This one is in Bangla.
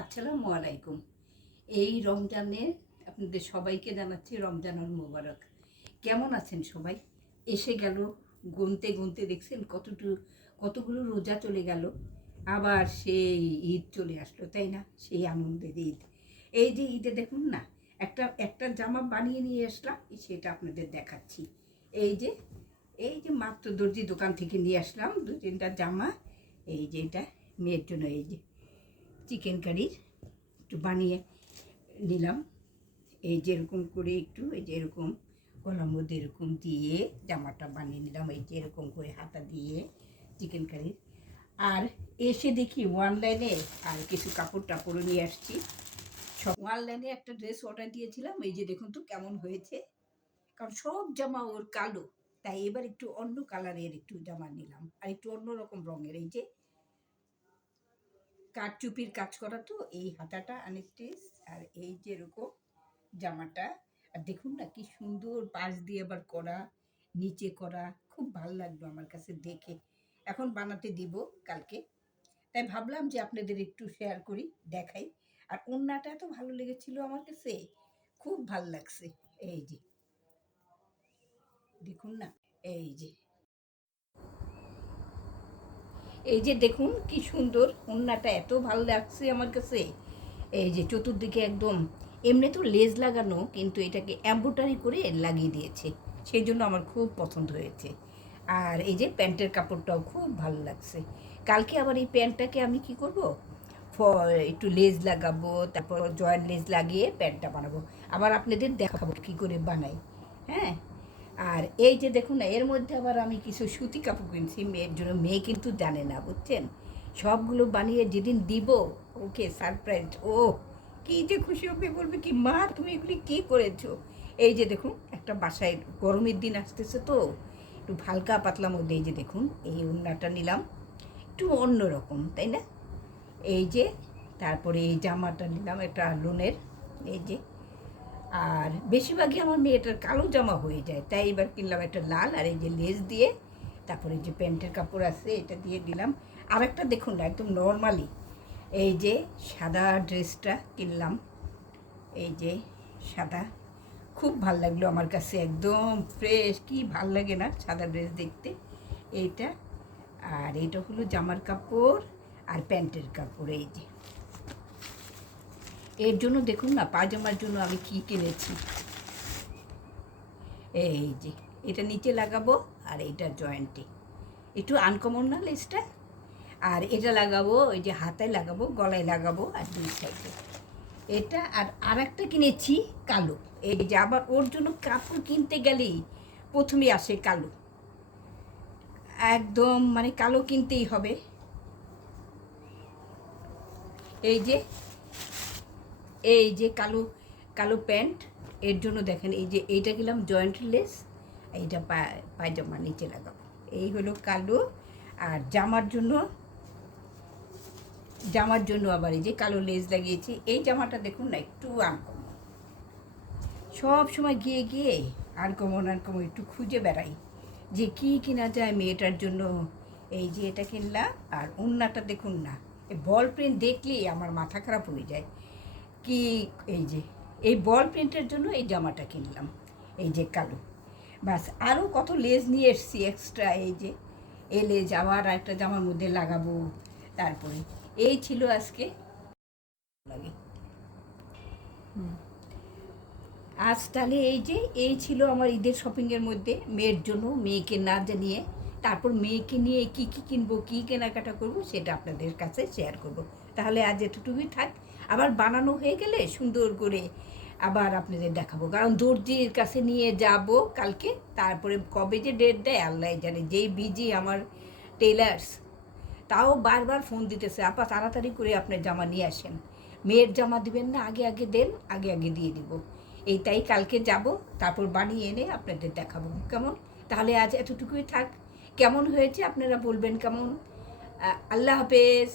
আসসালামু আলাইকুম। এই রমজানে আপনাদের সবাইকে জানাচ্ছি রমজানুল মোবারক। কেমন আছেন সবাই? এসে গেল, গুনতে গুনতে দেখছেন কতগুলো রোজা চলে গেল। আবার সেই ঈদ চলে আসলো, তাই না? সেই আনন্দের ঈদ। এই যে ঈদে দেখুন না, একটা একটা জামা বানিয়ে নিয়ে আসলাম, সেটা আপনাদের দেখাচ্ছি। এই যে এই যে মাত্র দর্জি দোকান থেকে নিয়ে আসলাম 2-3টা জামা। এই যে এটা মেয়ের জন্য, এই যে চিকেন কারির একটু বানিয়ে নিলাম। এই যেরকম করে একটু এই যে এরকম গলার মধ্যে এরকম দিয়ে জামাটা বানিয়ে নিলাম, এই যে এরকম করে হাতা দিয়ে চিকেন কারির। আর এসে দেখি অনলাইনে আর কিছু কাপড় টাপড়ও নিয়ে আসছি। সব অনলাইনে একটা ড্রেস অর্ডার দিয়েছিলাম, এই যে দেখুন তো কেমন হয়েছে। কারণ সব জামা ওর কালো, তাই এবার একটু অন্য কালারের একটু জামা নিলাম, আর একটু অন্যরকম রঙের। এই যে কারচুপির কাজ করা, তো এই হাতাটা আনস্টিচ, আর এই যে এরকম জামাটা। আর দেখুন না কি সুন্দর পাশ দিয়ে আবার করা, নিচে করা, খুব ভালো লাগলো আমার কাছে দেখে। এখন বানাতে দিব কালকে, তাই ভাবলাম যে আপনাদের একটু শেয়ার করি, দেখাই। আর ওড়নাটা এত ভালো লেগেছিল আমার কাছে, খুব ভাল লাগছে। এই যে দেখুন না, এই যে এই যে দেখুন কি সুন্দর ওড়নাটা, এত ভালো লাগছে আমার কাছে। এই যে চতুর্দিকে একদম, এমনি তো লেজ লাগানো, কিন্তু এটাকে এম্ব্রয়ডারি করে লাগিয়ে দিয়েছে, সেই জন্য আমার খুব পছন্দ হয়েছে। আর এই যে প্যান্টের কাপড়টাও খুব ভালো লাগছে। কালকে আবার এই প্যান্টটাকে আমি কি করব, একটু লেজ লাগাবো, তারপর জয়েন্ট লেজ লাগিয়ে প্যান্টটা বানাবো। আবার আপনাদের দেখাবো কী করে বানাই। হ্যাঁ, আর এই যে দেখুন না, এর মধ্যে আবার আমি কিছু সুতি কাপড় কিনছি মেয়ের জন্য। মেয়ে কিন্তু জানে না, বুঝছেন। সবগুলো বানিয়ে যেদিন দিব ওকে সারপ্রাইজ, ও কী যে খুশি হবে, বলবে কি মা তুমি এগুলি কী করেছো। এই যে দেখুন, একটা বাসায় গরমের দিন আসতেছে, তো একটু হালকা পাতলার মধ্যে এই যে দেখুন এই ওড়নাটা নিলাম, একটু অন্যরকম, তাই না? এই যে তারপরে এই জামাটা নিলাম একটা লোনের, এই যে। আর বেশিরভাগই আমার মেয়েটার কালো জামা হয়ে যায়, তাই এবার কিনলাম একটা লাল, আর এই যে লেস দিয়ে, তারপরে যে প্যান্টের কাপড় আছে এটা দিয়ে দিলাম। আর একটা দেখুন না, একদম নর্মালি এই যে সাদা ড্রেসটা কিনলাম, এই যে সাদা, খুব ভাল লাগলো আমার কাছে, একদম ফ্রেশ, কি ভাল লাগে না সাদা ড্রেস দেখতে। এইটা, আর এইটা হলো জামার কাপড় আর প্যান্টের কাপড়। এই যে এর জন্য দেখুন না, পায়জামার জন্য আমি কি কিনেছি। এই যে এটা নিচে লাগাবো, আর এইটা জয়েন্টে একটু আনকমন না লেসটা। আর এটা লাগাবো, ওই যে হাতায় লাগাবো, গলায় লাগাবো, আর দুই সাইডে এটা। আর আরেকটা কিনেছি কালো। এই যে আবার ওর জন্য কাপড় কিনতে গেলেই প্রথমে আসে কালো, একদম মানে কালো কিনতেই হবে। এই যে এই যে কালো কালো প্যান্ট, এর জন্য দেখেন এই যে এইটা গেলাম জয়েন্ট লেস, এইটা পায়জামা নিচে লাগাবো। এই হলো কালো। আর জামার জন্য আবার এই যে কালো লেস লাগিয়েছি। এই জামাটা দেখুন না, একটু আনকমন, সব সময় গিয়ে গিয়ে আনকমন একটু খুঁজে বেড়াই যে কি কিনা যায় মেয়েটার জন্য। এই যে এটা কিনলাম। আর ওড়নাটা দেখুন না, এই বল প্রিন্ট দেখলেই আমার মাথা খারাপ হয়ে যায়। কি, এই যে এই বল প্রিন্টের জন্য এই জামাটা কিনলাম, এই যে কালো। বাস, আরও কত লেজ নিয়ে এসছি এক্সট্রা। এই যে এই লেজ আবার একটা জামার মধ্যে লাগাবো। তারপরে এই ছিল আজকে লাগে। আজ তাহলে এই ছিল আমার ঈদের শপিংয়ের মধ্যে মেয়ের জন্য, মেয়েকে না জানিয়ে। তারপর মেয়েকে নিয়ে কী কী কিনবো, কী কেনাকাটা করব, সেটা আপনাদের কাছে শেয়ার করব। তাহলে আজ এতটুকুই থাক, আবার বানানো হয়ে গেলে সুন্দর করে আবার আপনাদের দেখাবো। কারণ দর্জির কাছে নিয়ে যাব কালকে, তারপরে কবে যে ডেট দেয় আল্লাহ জানে। যেই বিজি আমার টেলার্স, তাও বারবার ফোন দিতেছে, আপা তাড়াতাড়ি করে আপনার জামা নিয়ে আসেন, মেয়ের জামা দিবেন না, আগে আগে দেন, আগে আগে দিয়ে দিব। এই তাই কালকে যাব, তারপর বানিয়ে এনে আপনাদের দেখাবো কেমন। তাহলে আজ এতটুকুই থাক। কেমন হয়েছে আপনারা বলবেন কেমন। আল্লাহ হাফেজ।